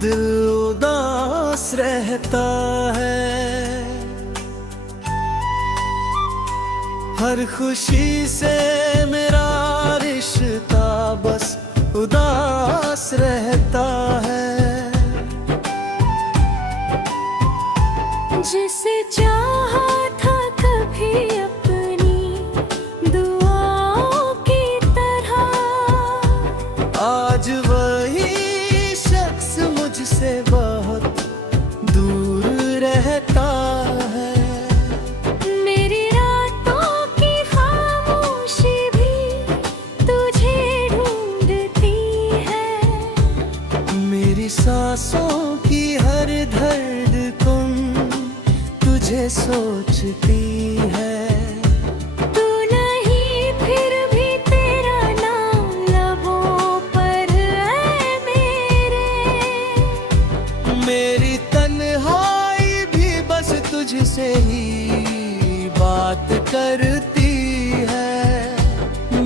दिल उदास रहता है, हर खुशी से मेरा रिश्ता बस उदास रहता है। जिसे चाहा था कभी अपनी दुआओं की तरह, आज वही शख्स मुझसे बहुत दूर रहता है। मेरी रातों की खामोशी भी तुझे ढूंढती है, मेरी सांसों की हर धड़कन तुझे सोचती है। तू नहीं फिर भी तेरा नाम लबों पर है मेरे। मेरी तन्हाई भी बस तुझसे ही बात करती है।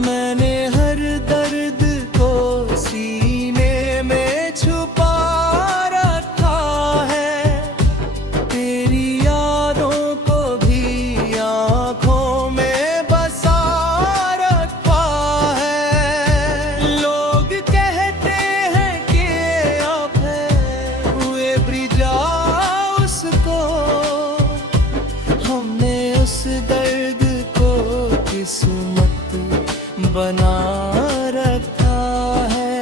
मैंने हर दर्द को सीने में छुपा रखा है, तेरी यादों को भी आँखों में बसा रखा है। लोग कहते हैं कि अब है हुए ब्रिजा उसको, हमने उस दर्द को किस्मत बना रखा है।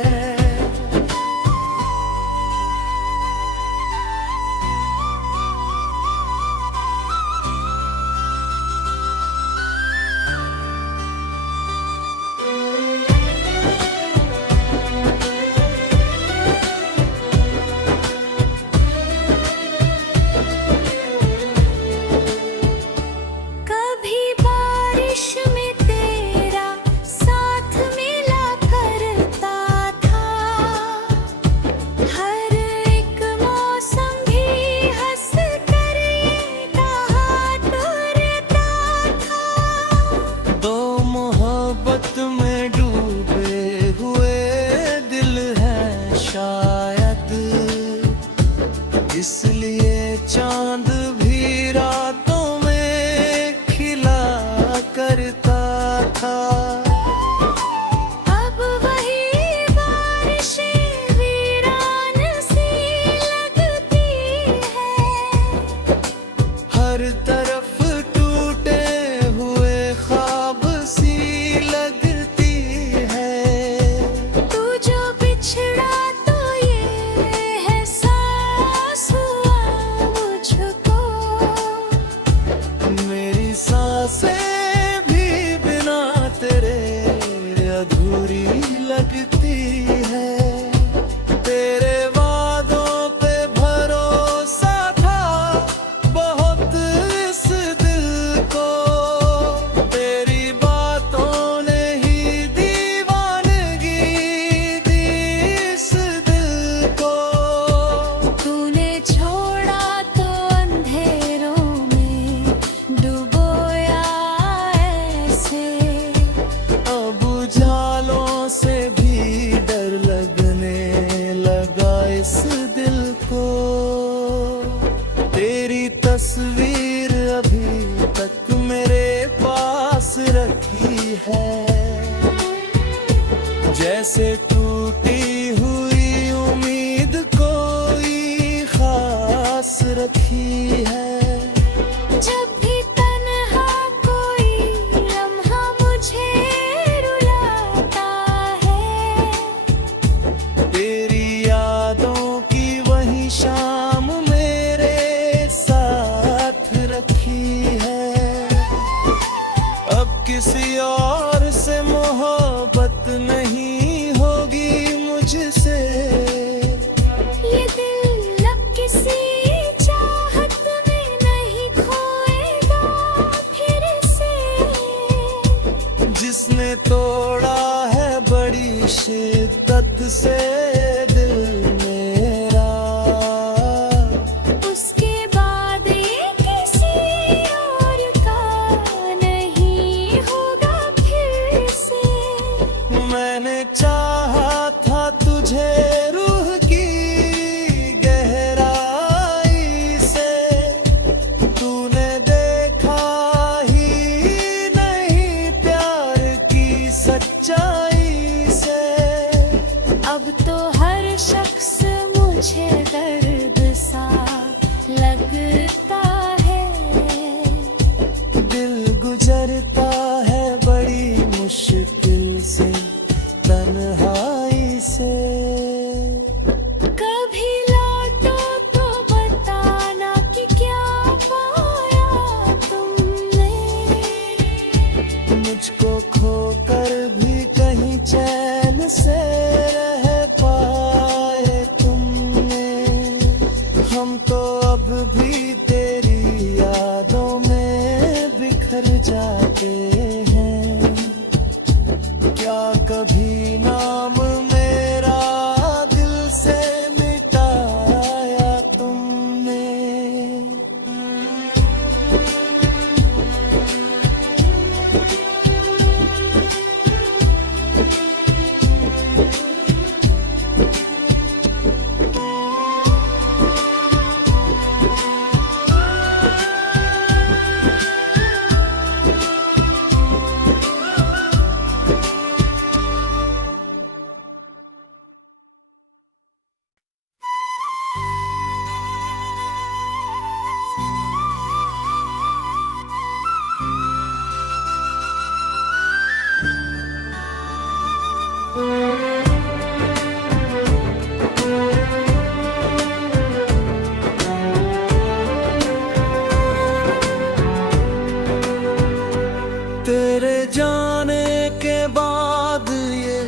कभी बारिश में तेरा साथ मिला करता था, हर एक मौसम भी हंस कर ये कहा करता था। दो मोहब्बत में डूबे हुए दिल हैं शायद, इसलिए चांद भी रातों में खिला करता था। अब वही बारिशें वीरान सी लगती है, हर तरफ टूटे हुए ख्वाब सी लगती है। तू जो बिछड़ा तो ये एहसास हुआ मुझको, मेरी सांसें भी बिना तेरे अधूरी लगती है। तेरे वादों पे भरोसा था बहुत इस दिल को, तेरी बातों ने ही दीवानगी दी इस दिल को। तूने छोड़ा तो अंधेरों में डुबोया ऐसे, अब उजालों से भी डर लगने लगा इस दिल को। तेरी तस्वीर अभी तक मेरे पास रखी है, जैसे टूटी हुई उम्मीद कोई खास रखी है। जब भी तन्हा कोई लम्हा मुझे रुलाता है, तेरी यादों की वही शाम मेरे साथ रखी है। अब किसी और से मोहब्बत नहीं होगी मुझसे, ये दिल अब किसी चाहत में नहीं खोएगा फिर से। जिसने तोड़ा है बड़ी शिद्दत से दिल मेरा, उसके बाद ये किसी और का नहीं होगा फिर से। मैंने चाहा था तुझे रूह की भी तेरी यादों में बिखर जाते हैं। क्या कभी नाम मेरा दिल से मिटाया तुमने? तेरे जाने के बाद ये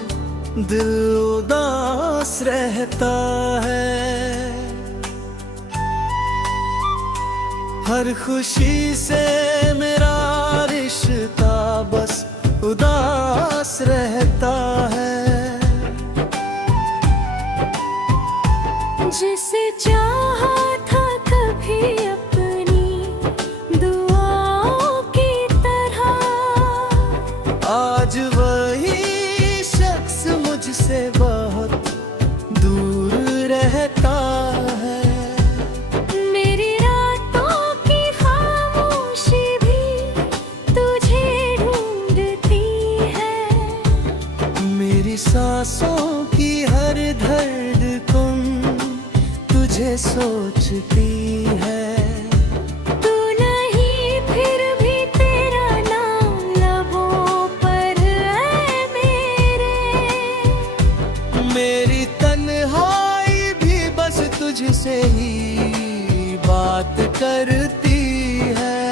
दिल उदास रहता है। हर खुशी से मेरा रिश्ता बस उदास रहता है। जिसे चाहा था कभी अपनी दुआओं की तरह, आज वही शख्स मुझसे बहुत दूर रहता है। मेरी रातों की खामोशी भी तुझे ढूंढती है। मेरी सांसों की हर धड़कन तुझे सोचती है। तू नहीं फिर भी तेरा नाम लबों पर है मेरे। मेरी तन्हाई भी बस तुझसे ही बात करती है।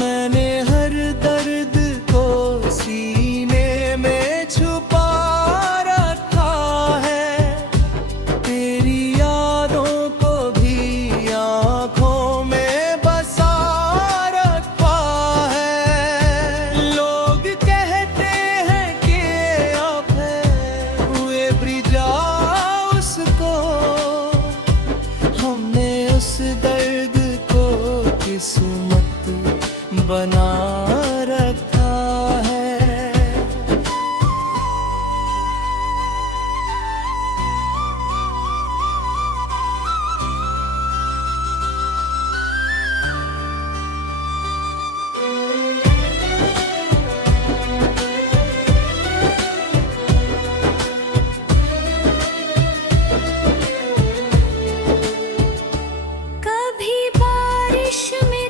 मैंने हर दर्द को सीने में छुपा रखा है। तेरी यादों को भी आँखों में बसा रखा है। लोग कहते हैं कि अब है हुए ब्रिजा उसको। हमने उस दर्द को किस्मत बना रखा है। कभी बारिश में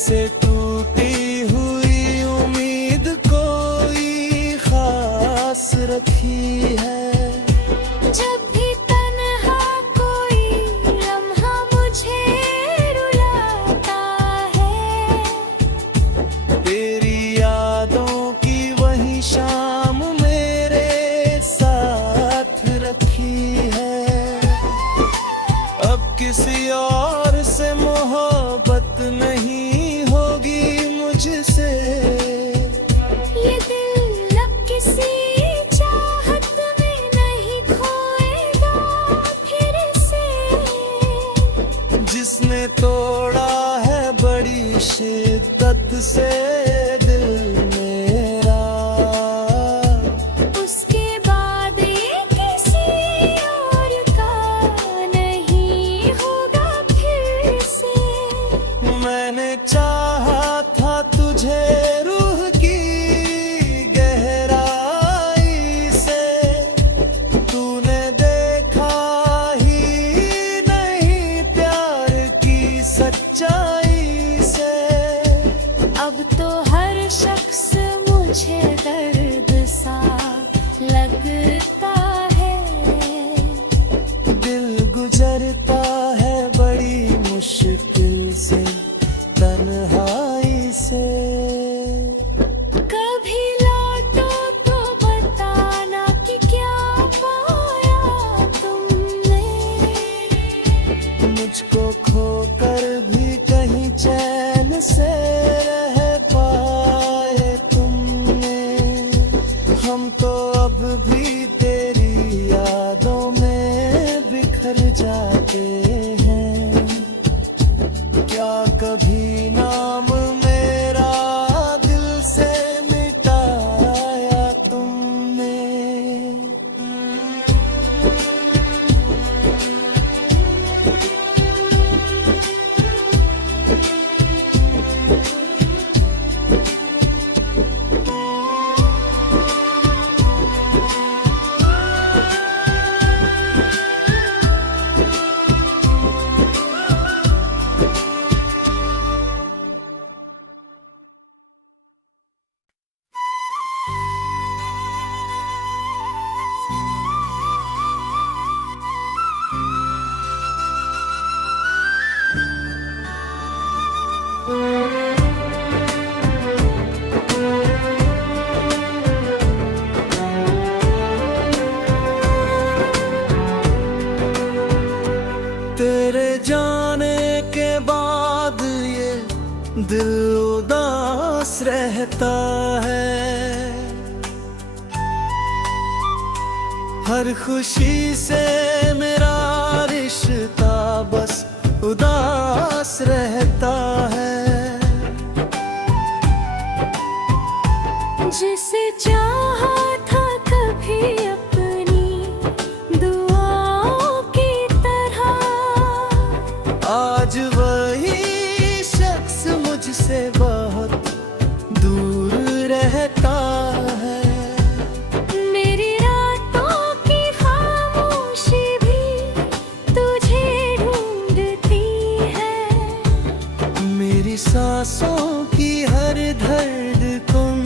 जैसे टूटी हुई उम्मीद कोई खास रखी है। जब भी तन्हा कोई लम्हा मुझे रुलाता है, तेरी यादों की वही शाम मेरे साथ रखी है। अब किसी और से मोहब्बत नहीं होगी मुझसे। ये दिल अब किसी चाहत में नहीं खोएगा फिर से। जिसने तोड़ा है बड़ी शिद्दत से दिल मेरा, उसके बाद ये किसी और का नहीं होगा फिर से। मैंने चाहा था तुझे रूह की गहराई से, तूने देखा ही नहीं प्यार की सच्चाई से। अब तो हर शख्स मुझे दर्द सा लगता है। दिल गुजरता है बड़ी मुश्किल से तन्हाई से। कभी लौटो तो बताना कि क्या पाया तुमने। मुझको खोकर भी कहीं चैन से रह पाए तुमने। हम तो अब भी तेरी यादों में बिखर जाते हैं। क्या कभी नाम मेरा दिल से मिटाया तुमने। तेरे जाने के बाद ये दिल उदास रहता है। हर खुशी से मेरा रिश्ता बस उदास रहता है। जिसे चाहा था कभी अपनी दुआओं की तरह, आज वही शख्स मुझसे बहुत दूर रहता है। मेरी रातों की खामोशी भी तुझे ढूंढती है। मेरी सांसों की हर धड़कन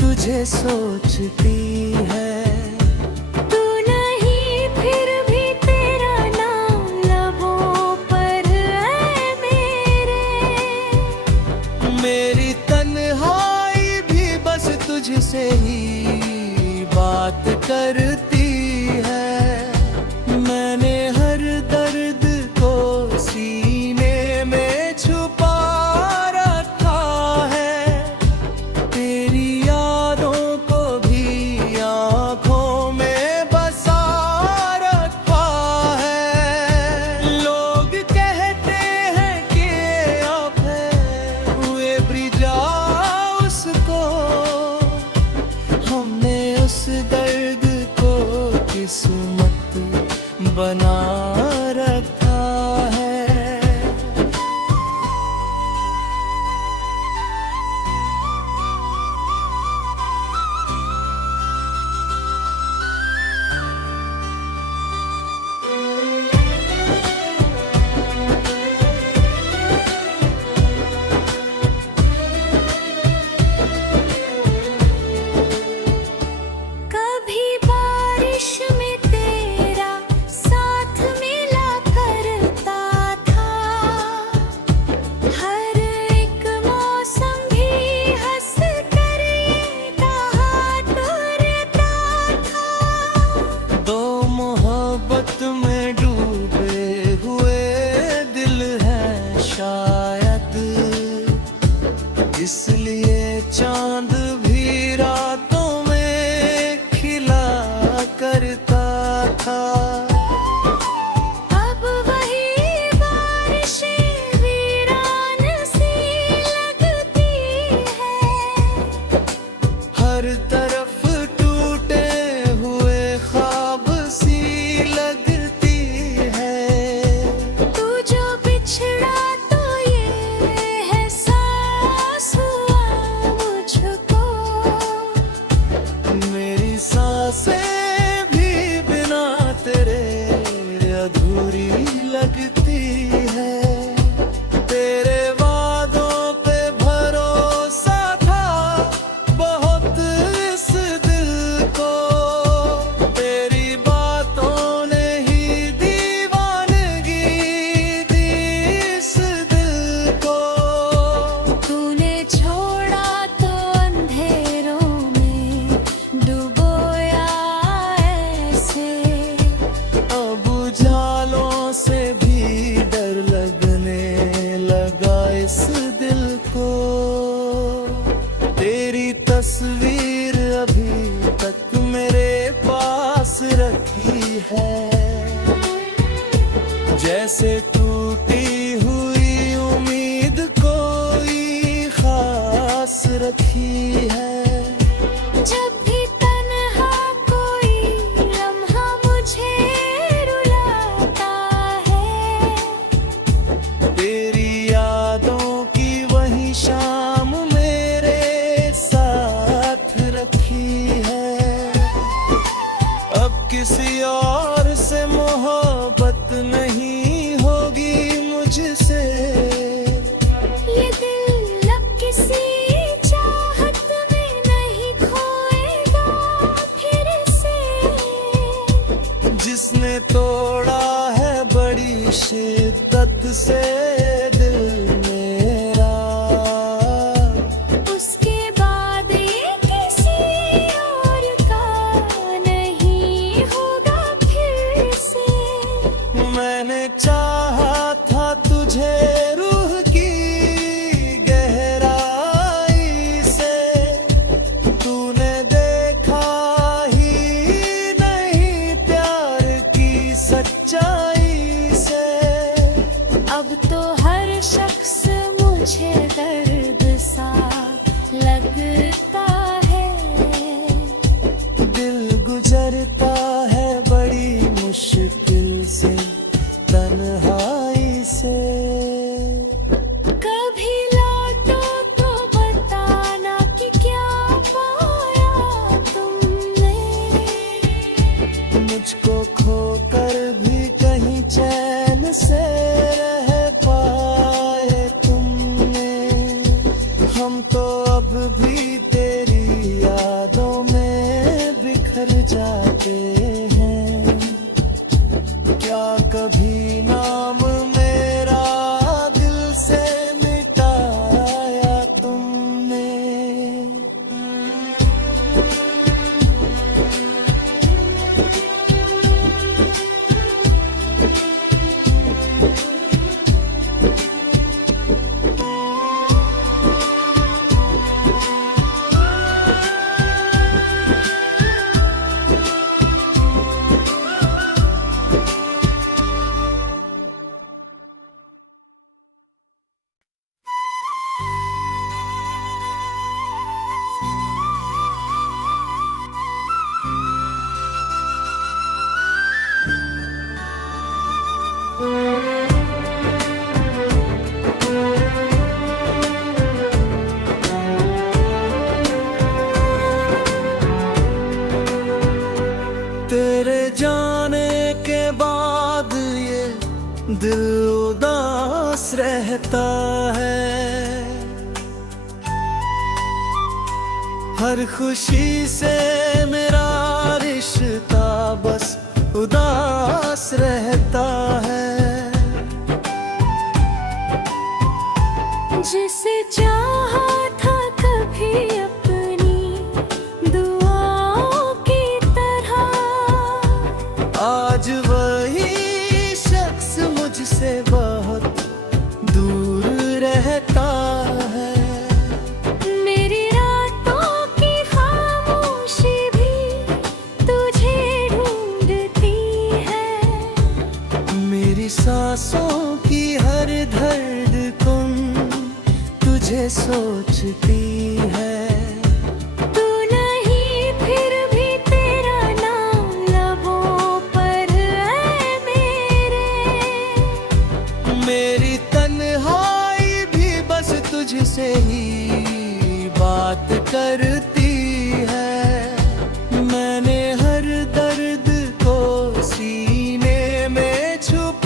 तुझे सोचती है। तू नहीं फिर भी तेरा नाम लबों पर है मेरे। मेरी तन्हाई भी बस तुझसे ही बात करती है। मैंने हर दर्द को सीने में छुपा रखा है। तेरी यादों को भी बुरी लगती है। तेरे वादों पे भरोसा था बहुत इस दिल को, तेरी बातों ने ही दीवानगी दी इस दिल को। तूने छोड़ा तो अंधेरों में डुबोया ऐसे, अब उजालों से भी डर लगने लगा इस दिल को। तेरी तस्वीर अभी तक मेरे पास रखी है, जैसे टूटी हुई उम्मीद कोई खास रखी है। जब भी तन्हा कोई लम्हा मुझे रुलाता है, तेरी यादों की वही शाम मेरे साथ रखी है। अब किसी और से मोहब्बत नहीं होगी मुझसे, ये दिल अब किसी चाहत में नहीं खोएगा फिर से। जिसने तोड़ा है बड़ी शिद्दत से दिल मेरा, उसके बाद ये किसी और का नहीं होगा फिर से। मैंने चाहा था तुझे रूह की गहराई से, तूने देखा ही नहीं प्यार की सच्चाई से। अब तो हर शख्स मुझे दर्द सा लगता है, दिल गुजरता है बड़ी मुश्किल से तन्हाई से। कभी लौटो तो बताना कि क्या पाया तुमने। मुझको खोकर भी कहीं चैन से रह पाए तुमने। हम तो अब भी तेरी यादों में बिखर जाते हैं। क्या कभी नाम मेरा दिल से मिटाया तुमने? तेरे जाने के बाद ये दिल उदास रहता है। हर खुशी से मेरा रिश्ता बस उदास रहता है। जिसे चाहा था कभी अपनी दुआओं की तरह, आज वही शख्स मुझसे बहुत दूर रहता है। मेरी रातों की खामोशी भी तुझे ढूंढती है। मेरी सांसों की हर धड़कन तुझे सोचती है। तू नहीं फिर भी तेरा नाम लबों पर है मेरे। मेरी तन्हाई भी बस तुझसे ही बात करती है। मैंने हर दर्द को सीने में छुपा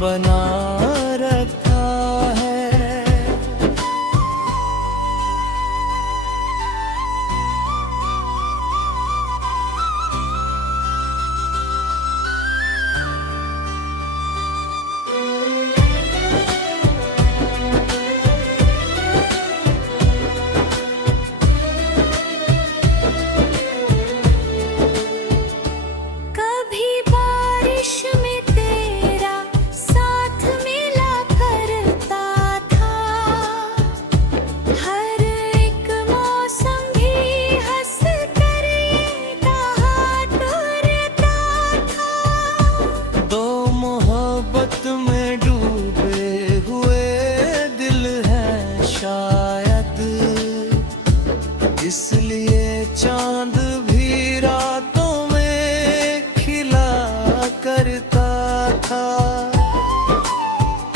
बना रखा है। कभी बारिश में तेरा साथ मिला करता था, हर एक मौसम भी हंस कर ये कहा करता था। दो मोहब्बत में डूबे हुए दिल हैं शायद, इसलिए चांद भी रातों में खिला करता था।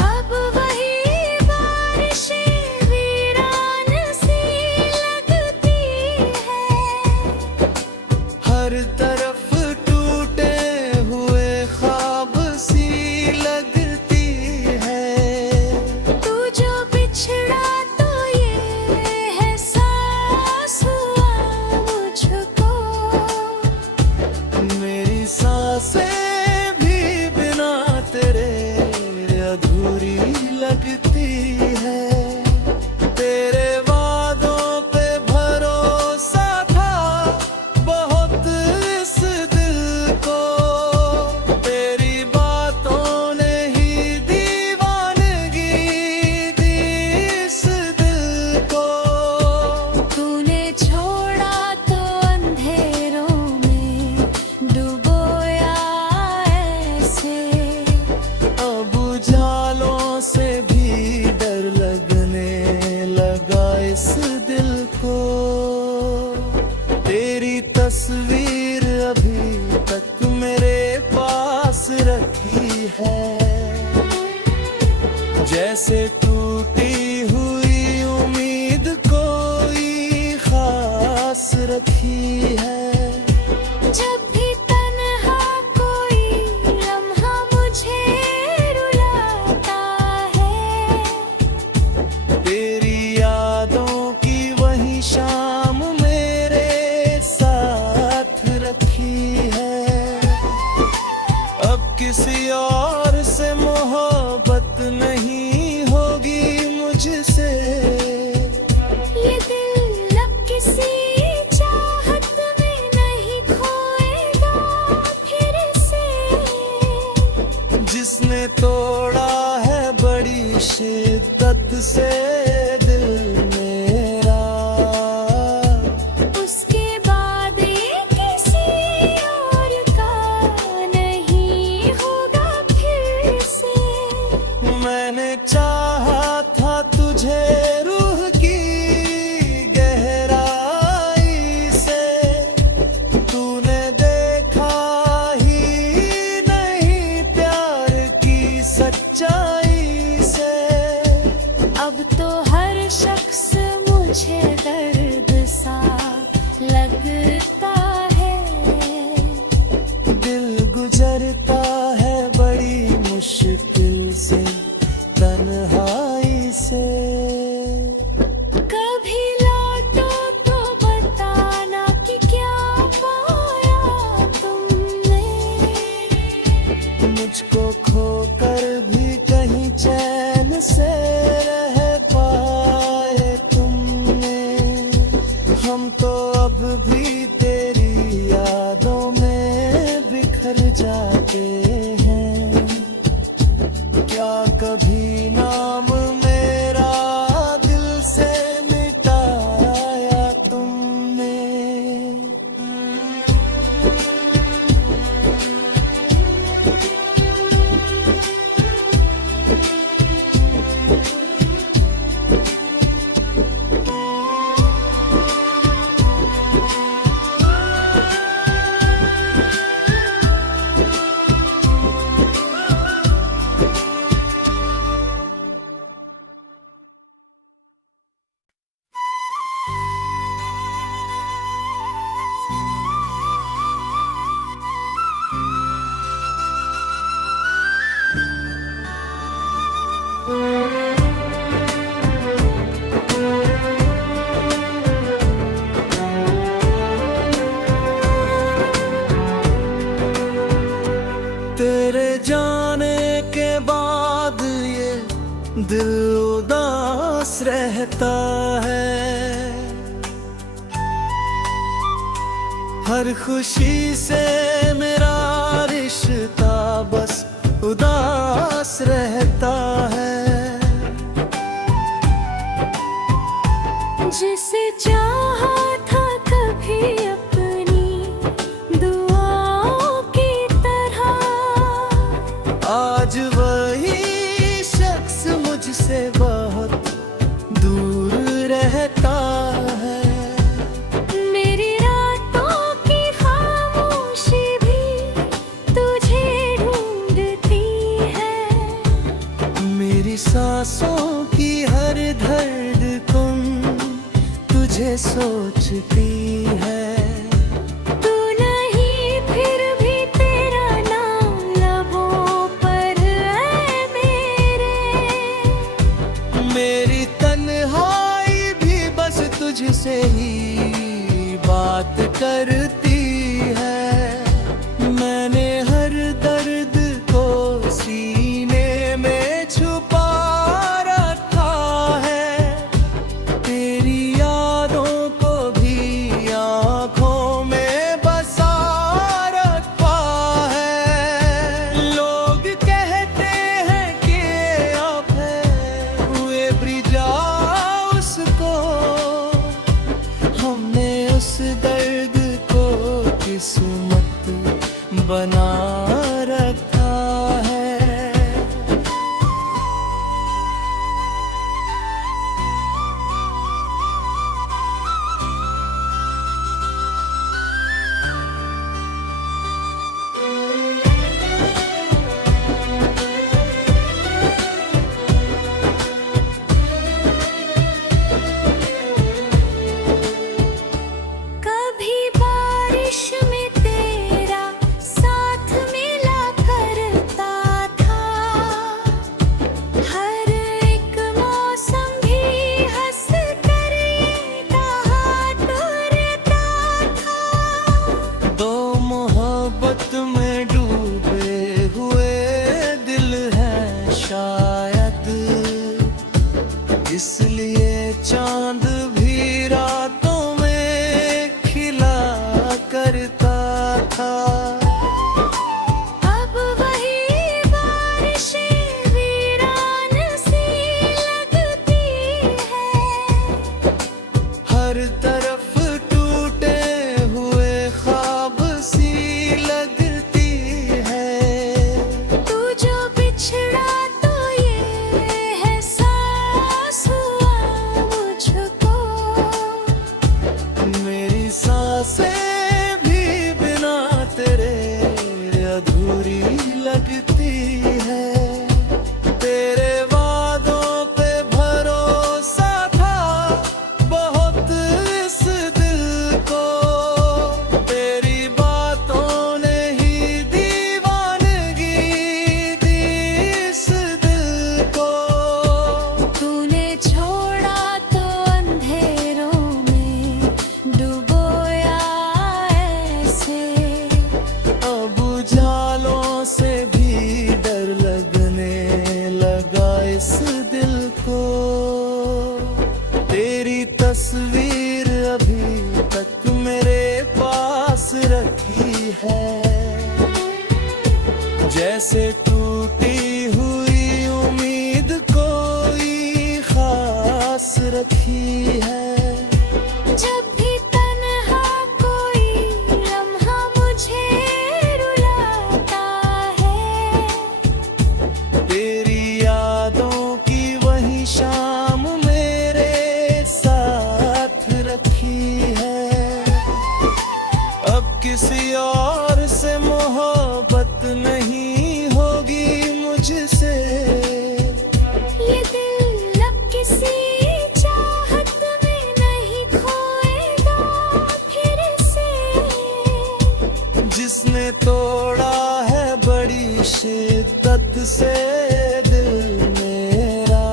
अब वही बारिशें वीरान सी लगती है, हर तरफ टूटे हुए ख्वाब सी लगती है। तू जो बिछड़ा तो ये एहसास हुआ मुझको, मेरी सांसें भी बिना तेरे अधूरी लगती है। तेरे वादों पे भरोसा था बहुत इस दिल को, तेरी बातों ने ही दीवानगी दी इस दिल को। तूने छोड़ा तो अंधेरों में डुबोया ऐसे, अब उजालों से भी डर लगने लगा इस दिल को। तेरी तस्वीर अभी तक मेरे पास रखी है, जैसे टूटी हुई उम्मीद कोई खास रखी है। जब भी तन्हा कोई लम्हा मुझे रुलाता है, तेरी यादों की वही शाम मेरे साथ रखी है। अब किसी और से मोहब्बत नहीं होगी मुझसे, ये दिल अब किसी चाहत में नहीं खोएगा फिर से। जिसने तोड़ा है बड़ी शिद्दत से दिल मेरा, उसके बाद ये किसी और का नहीं होगा फिर से। मैंने चाहा था तुझे रूह की गहराई से, तूने देखा ही नहीं प्यार की सच्चाई से। अब तो हर शख्स मुझे दर्द सा लगता है, दिल गुजरता है बड़ी मुश्किल से तन्हाई से। कभी लौटो तो बताना कि क्या पाया तुमने, मुझको खोकर भी कहीं चैन से रह पाए तुमने। हम तो अब भी तेरी यादों में बिखर जाते हैं, क्या कभी नाम मेरा दिल से मिटाया तुमने। दिल उदास रहता है। हर खुशी से मेरा रिश्ता बस उदास रहता है। जिसे चाहा था कभी अपनी दुआओं की तरह, आज वही शख्स मुझसे बहुत दूर रहता है। मेरी रातों की खामोशी भी तुझे ढूंढती है। मेरी सांसों की हर धड़कन तुझे सोचती है। तू नहीं फिर भी तेरा नाम लबों पर है मेरे। मेरी तन्हाई भी बस तुझसे ही बात करती है। मैंने हर दर्द को सीने में छुपा रखा है। तेरी यादों को भी आँखों में बसा रखा है। लोग कहते हैं कि अब है हुए ब्रिजा उसको, हमने उस दर्द को किस्मत बना रखा है। कभी बारिश में तेरा साथ मिला करता था। हर एक मौसम भी हंस कर ये कहा करता था। दो मोहब्बत में डूबे हुए दिल हैं शायद, इसलिए चांद भी रातों में खिला करता था। अब वही बारिशें वीरान सी लगती है। हर तरफ टूटे हुए ख्वाब सी लगती है। तू जो बिछड़ा तो ये एहसास हुआ मुझको। मेरी सांसें भी बिना तेरे अधूरी लगती है। तेरे वादों पे भरोसा था बहुत इस दिल को। तेरी बातों ने ही दीवानगी दी इस दिल को। तूने छोड़ा तो अंधेरों में डुबोया ऐसे। अब उजालों से भी डर लगने लगा इस दिल को। तेरी तस्वीर अभी तक मेरे पास रखी है। जैसे टूटी हुई उम्मीद कोई खास रखी है। जब भी तन्हा कोई लम्हा मुझे रुलाता है। तेरी यादों की वही शाम मेरे साथ रखी है। अब किसी और से मोहब्बत नहीं होगी मुझसे। ये दिल अब किसी चाहत में नहीं खोएगा फिर से। जिसने तोड़ा है बड़ी शिद्दत से दिल मेरा,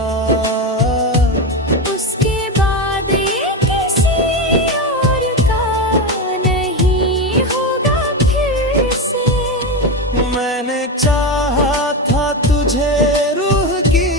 उसके बाद ये किसी और का नहीं होगा फिर से। मैंने चाहा था तुझे रूह की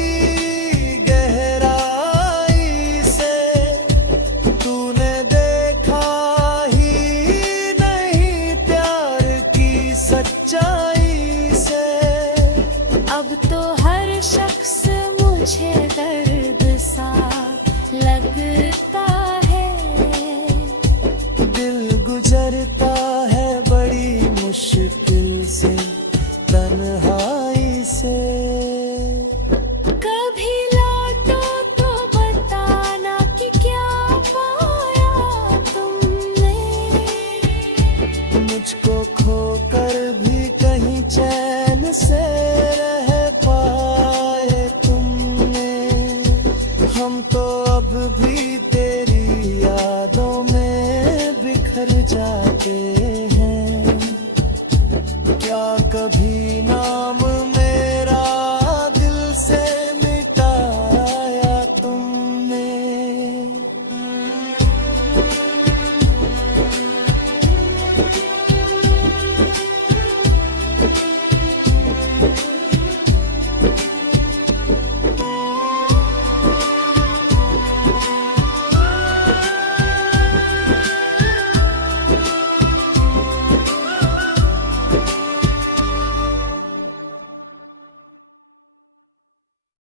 घर जाके